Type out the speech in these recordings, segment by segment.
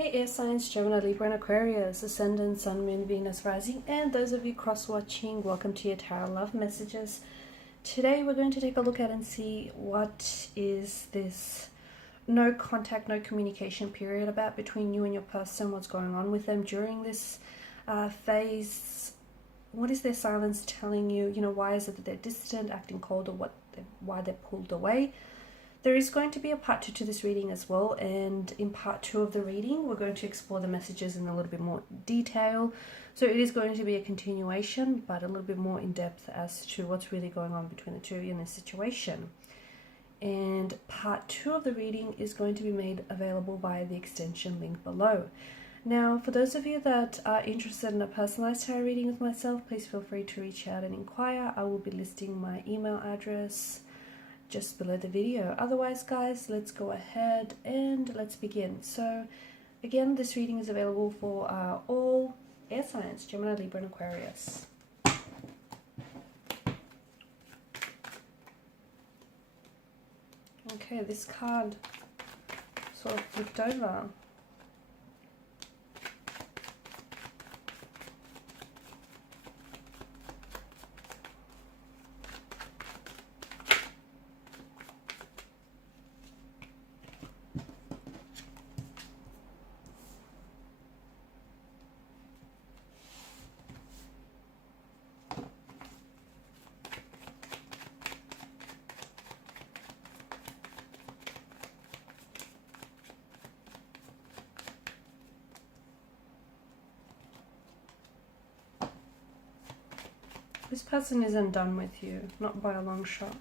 Hey air signs, Gemini, Libra and Aquarius, Ascendant, Sun, Moon, Venus, Rising, and those of you cross-watching, welcome to your Tarot Love Messages. Today we're going to take a look at and see what is this no contact, no communication period about between you and your person, what's going on with them during this phase. What is their silence telling you? You know, why is it that they're distant, acting cold, or why they're pulled away? There is going to be a part 2 to this reading as well, and in part 2 of the reading we're going to explore the messages in a little bit more detail. So it is going to be a continuation, but a little bit more in depth as to what's really going on between the two of you in this situation. And part 2 of the reading is going to be made available via the extension link below. Now, for those of you that are interested in a personalized tarot reading with myself, please feel free to reach out and inquire. I will be listing my email address just below the video. Otherwise, guys, let's go ahead and let's begin. So again, this reading is available for all air signs, Gemini, Libra and Aquarius. Okay, this card sort of flipped over. This person isn't done with you, not by a long shot.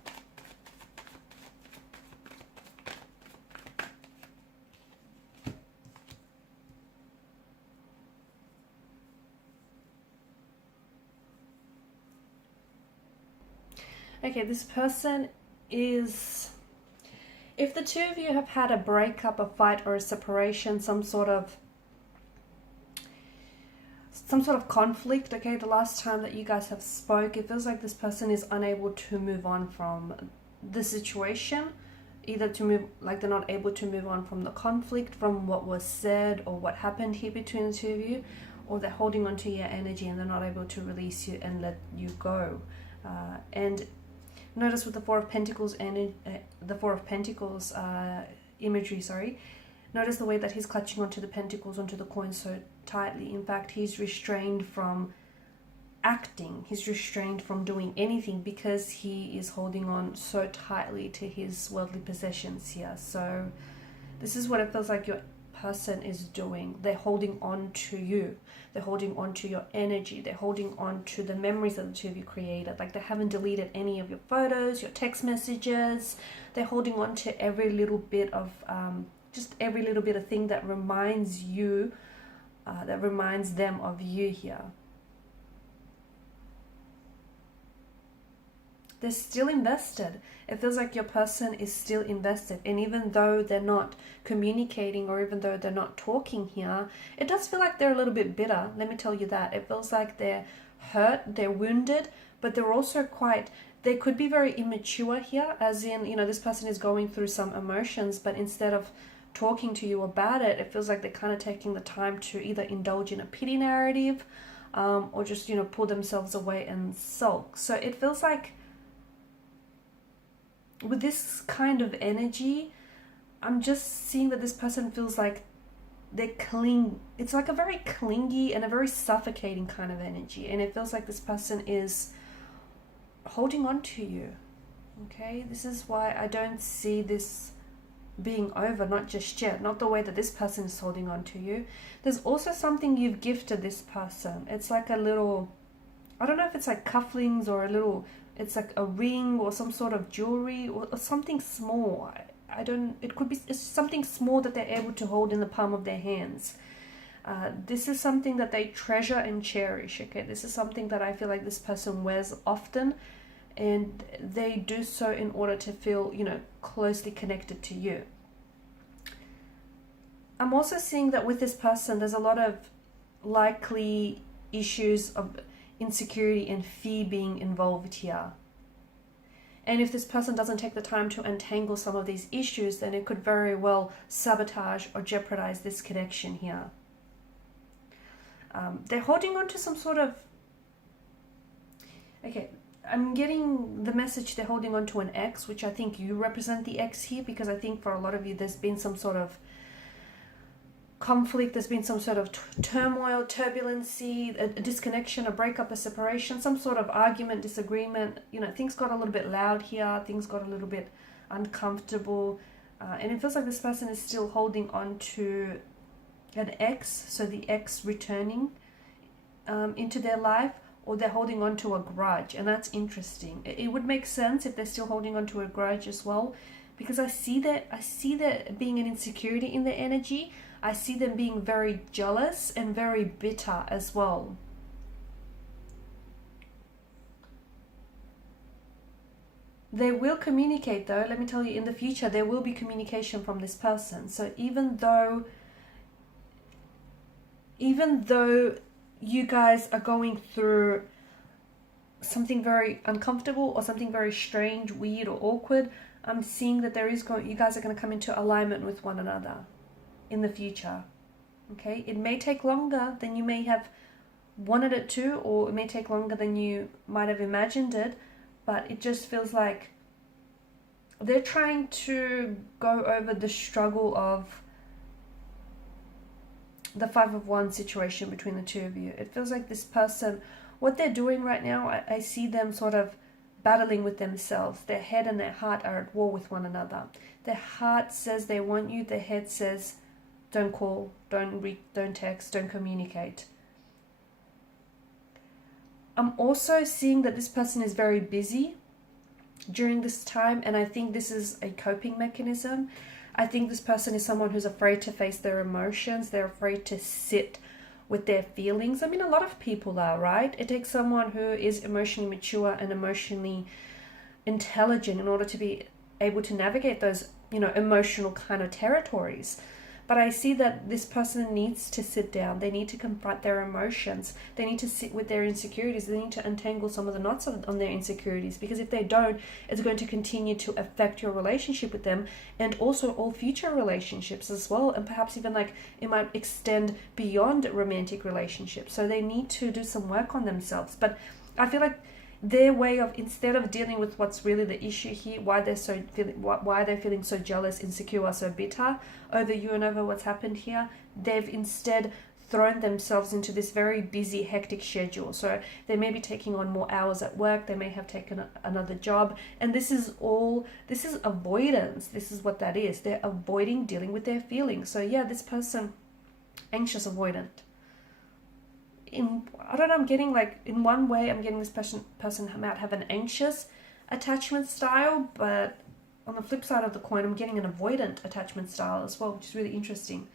Okay, this person is... If the two of you have had a breakup, a fight or a separation, some sort of conflict, okay, the last time that you guys have spoke, it feels like this person is unable to move on from the situation, either to move, like they're not able to move on from the conflict, from what was said or what happened here between the two of you, or they're holding on to your energy and they're not able to release you and let you go. And notice with the Four of Pentacles and the Four of Pentacles imagery, sorry, notice the way that he's clutching onto the pentacles, onto the coin so tightly. In fact, he's restrained from acting. He's restrained from doing anything because he is holding on so tightly to his worldly possessions here. So this is what it feels like your person is doing. They're holding on to you. They're holding on to your energy. They're holding on to the memories that the two of you created. Like they haven't deleted any of your photos, your text messages. They're holding on to every little bit of just every little bit of thing that reminds you, that reminds them of you here. They're still invested. It feels like your person is still invested. And even though they're not communicating or even though they're not talking here, it does feel like they're a little bit bitter. Let me tell you that. It feels like they're hurt, they're wounded, but they're also they could be very immature here, as in, you know, this person is going through some emotions, but instead of talking to you about it, it feels like they're kind of taking the time to either indulge in a pity narrative or just, you know, pull themselves away and sulk. So it feels like with this kind of energy, I'm just seeing that this person feels like they cling. It's like a very clingy and a very suffocating kind of energy, and it feels like this person is holding on to you. Okay, this is why I don't see this being over, not just yet, not the way that this person is holding on to you. There's also something you've gifted this person. It's like a little, I don't know if it's like cufflinks or a little, it's like a ring or some sort of jewelry or something small. I don't, it could be, it's something small that they're able to hold in the palm of their hands. This is something that they treasure and cherish, okay? This is something that I feel like this person wears often, and they do so in order to feel, you know, closely connected to you. I'm also seeing that with this person, there's a lot of likely issues of insecurity and fear being involved here. And if this person doesn't take the time to untangle some of these issues, then it could very well sabotage or jeopardize this connection here. They're holding on to some sort of... Okay, I'm getting the message they're holding on to an ex, which I think you represent the ex here, because I think for a lot of you there's been some sort of conflict, there's been some sort of turmoil, turbulency, a disconnection, a breakup, a separation, some sort of argument, disagreement. You know, things got a little bit loud here, things got a little bit uncomfortable, and it feels like this person is still holding on to an ex, so the ex returning into their life, or they're holding on to a grudge, and that's interesting. It would make sense if they're still holding on to a grudge as well, because I see there being an insecurity in their energy. I see them being very jealous and very bitter as well. They will communicate though, let me tell you, in the future there will be communication from this person. So even though you guys are going through something very uncomfortable or something very strange, weird or awkward, I'm seeing that you guys are going to come into alignment with one another in the future. Okay, it may take longer than you may have wanted it to, or it may take longer than you might have imagined it, but it just feels like they're trying to go over the struggle of the Five of Wands situation between the two of you. It feels like this person, what they're doing right now, I see them sort of battling with themselves. Their head and their heart are at war with one another. Their heart says they want you, their head says don't call, don't text, don't communicate. I'm also seeing that this person is very busy during this time, and I think this is a coping mechanism. I think this person is someone who's afraid to face their emotions. They're afraid to sit with their feelings. I mean, a lot of people are, right? It takes someone who is emotionally mature and emotionally intelligent in order to be able to navigate those, you know, emotional kind of territories. But I see that this person needs to sit down. They need to confront their emotions. They need to sit with their insecurities. They need to untangle some of the knots on their insecurities, because if they don't, it's going to continue to affect your relationship with them, and also all future relationships as well. And perhaps even like it might extend beyond romantic relationships. So they need to do some work on themselves. But I feel like their way of, instead of dealing with what's really the issue here, why they're feeling so jealous, insecure, so bitter over you and over what's happened here, they've instead thrown themselves into this very busy, hectic schedule. So they may be taking on more hours at work, they may have taken another job, and this is avoidance. This is what that is. They're avoiding dealing with their feelings. So yeah, this person, anxious, avoidant. I don't know, I'm getting like, in one way I'm getting this person might have an anxious attachment style, but on the flip side of the coin I'm getting an avoidant attachment style as well, which is really interesting.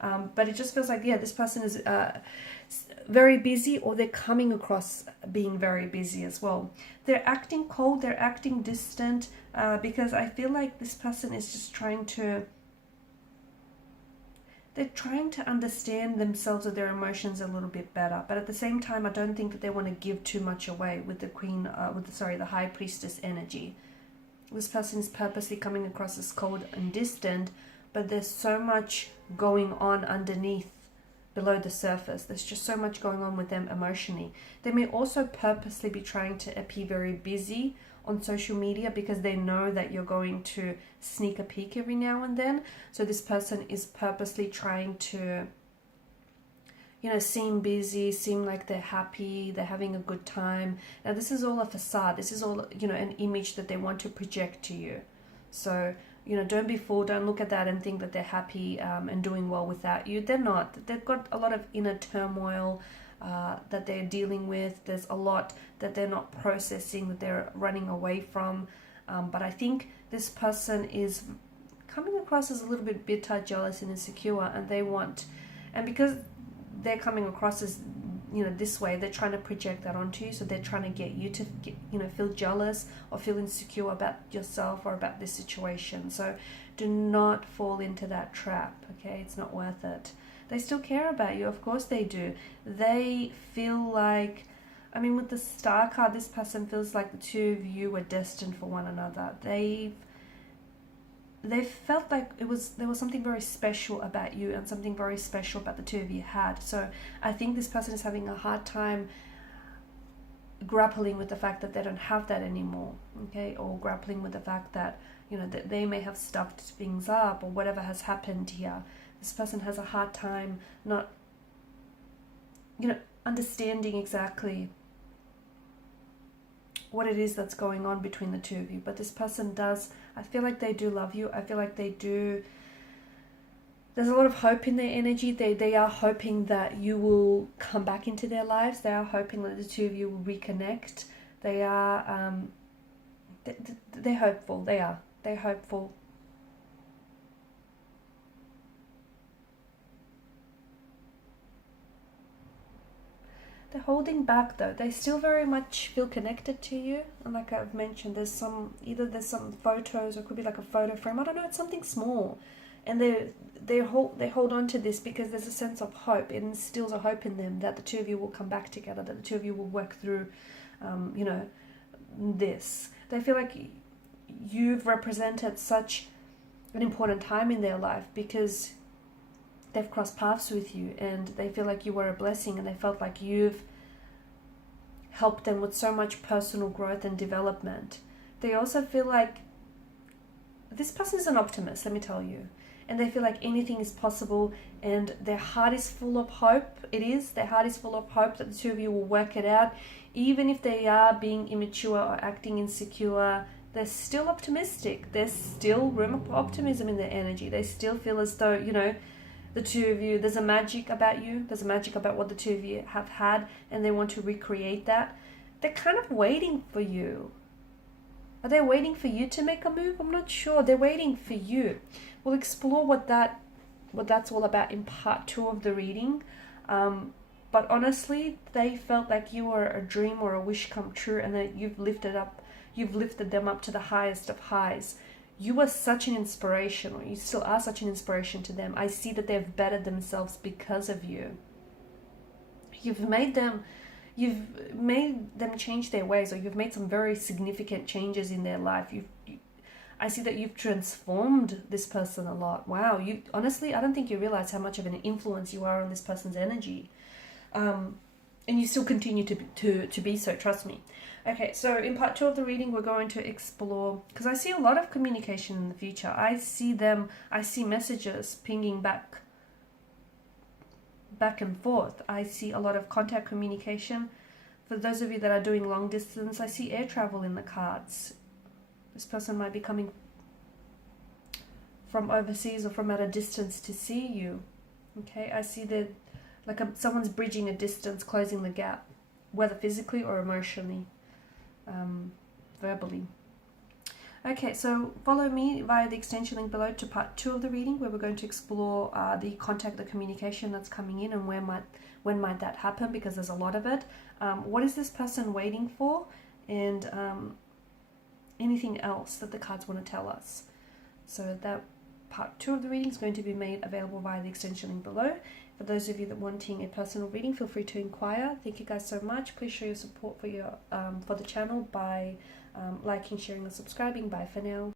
But it just feels like, yeah, this person is very busy, or they're coming across being very busy as well. They're acting cold, they're acting distant, because I feel like this person is just trying to understand themselves or their emotions a little bit better. But at the same time, I don't think that they want to give too much away with the the High Priestess energy. This person is purposely coming across as cold and distant, but there's so much going on underneath, below the surface. There's just so much going on with them emotionally. They may also purposely be trying to appear very busy on social media, because they know that you're going to sneak a peek every now and then. So this person is purposely trying to, you know, seem busy, seem like they're happy, they're having a good time. Now this is all a facade. This is all, you know, an image that they want to project to you. So, you know, don't be fooled. Don't look at that and think that they're happy and doing well without you. They're not. They've got a lot of inner turmoil that they're dealing with. There's a lot that they're not processing, that they're running away from. But I think this person is coming across as a little bit bitter, jealous and insecure, and because they're coming across as, you know, this way, they're trying to project that onto you. So they're trying to get you to feel jealous or feel insecure about yourself or about this situation. So do not fall into that trap, okay? It's not worth it. They still care about you, of course they do. They feel like I mean, with the Star card, this person feels like the two of you were destined for one another. They felt like there was something very special about you and something very special about the two of you had. So I think this person is having a hard time grappling with the fact that they don't have that anymore, okay, or grappling with the fact that, you know, that they may have stuffed things up or whatever has happened here. This person has a hard time not, you know, understanding exactly what it is that's going on between the two of you. But this person does, I feel like they do love you. I feel like they do. There's a lot of hope in their energy. They are hoping that you will come back into their lives. They are hoping that the two of you will reconnect. They are, they're hopeful. They're hopeful. They're holding back though. They still very much feel connected to you. And like I've mentioned, there's some photos, or it could be like a photo frame. I don't know, it's something small. And they hold on to this because there's a sense of hope. It instills a hope in them that the two of you will come back together, that the two of you will work through, you know, this. They feel like you've represented such an important time in their life because they've crossed paths with you, and they feel like you were a blessing, and they felt like you've helped them with so much personal growth and development. They also feel like this person is an optimist, let me tell you. And they feel like anything is possible, and their heart is full of hope. Their heart is full of hope that the two of you will work it out. Even if they are being immature or acting insecure, they're still optimistic. There's still room for optimism in their energy. They still feel as though, you know, the two of you, there's a magic about you. There's a magic about what the two of you have had, and they want to recreate that. They're kind of waiting for you. Are they waiting for you to make a move? I'm not sure. They're waiting for you. We'll explore what that's all about in part 2 of the reading. But honestly, they felt like you were a dream or a wish come true, and that you've lifted them up to the highest of highs. You were such an inspiration, or you still are such an inspiration to them. I see that they've bettered themselves because of you. You've made them change their ways, or you've made some very significant changes in their life. I see that you've transformed this person a lot. Wow, honestly, I don't think you realize how much of an influence you are on this person's energy, and you still continue to be so. Trust me. Okay, so in part 2 of the reading, we're going to explore, because I see a lot of communication in the future. I see messages pinging back and forth. I see a lot of contact communication. For those of you that are doing long distance, I see air travel in the cards. This person might be coming from overseas or from at a distance to see you. Okay, I see that someone's bridging a distance, closing the gap, whether physically or emotionally, verbally. Okay, so follow me via the extension link below to part 2 of the reading, where we're going to explore the communication that's coming in, and when might that happen, because there's a lot of it. What is this person waiting for, and anything else that the cards want to tell us. So that part 2 of the reading is going to be made available via the extension link below. For those of you that are wanting a personal reading, feel free to inquire. Thank you guys so much. Please show your support for the channel by liking, sharing, and subscribing. Bye for now.